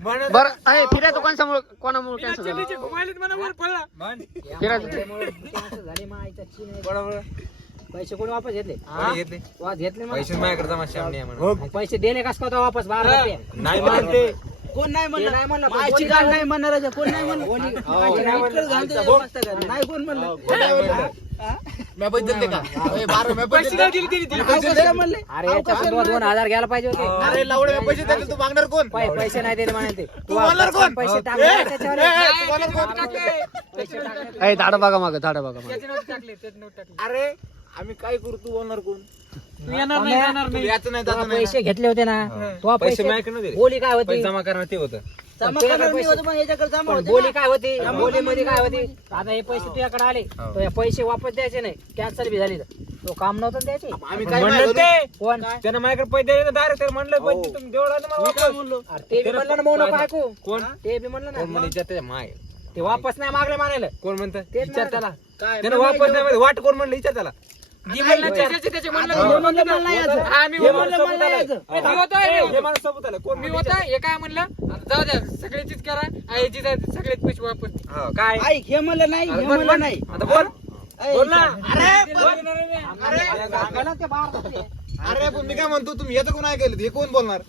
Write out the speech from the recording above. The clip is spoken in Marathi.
बरं आहे फिरायचं कोणामुळे कॅन्सल झालं फिरायचं पैसे कोणी वापस घेतले घेतले पैसे दिले कस का वापस 12 रुपये नाही म्हणते कोण नाही म्हणलं नाही म्हणणार कोण नाही म्हणलं नाही कोण म्हणलं अरे 2000 घ्यायला पाहिजे होते पैसे नाही दिले म्हणाले पैसे टाकले झाड बघा माग झाड बघा माग अरे आम्ही काय करू तू बोलणार कोण पैसे घेतले होते ना तो पैसे बोली काय होती जमा करणार ते होतं बोली काय होती बोलीमध्ये काय होती आता हे पैसे तुझ्याकडे आले तो हे पैसे वापस द्यायचे नाही कॅन्सल बी झाली तो काम नव्हतं द्यायचे आम्ही काय म्हणलं ते कोण त्यानं माझ्याकडे पैसे द्यायचे डायरेक्ट त्याला म्हणलं पैसे तुम्ही देवळा म्हणलो ते बी म्हणलं ना मौन ऐकू कोण ते बी म्हणलं ना म्हणजे माय ते वापस नाही मागले म्हणायला कोण म्हणतं तेच विचार त्याला त्यानं वापस नाही म्हणलं. वाट कोण म्हणलं विचार त्याला मी होता हे काय म्हणलं जाऊ द्या सगळ्याचीच करा आईची सगळ्याच पैसे वापस काय ऐक हे म्हणलं नाही हे म्हणलं नाही आता बोल बोल ना अरे अरे पण मी काय म्हणतो तुम्ही येतं कोण ऐकलं हे कोण बोलणार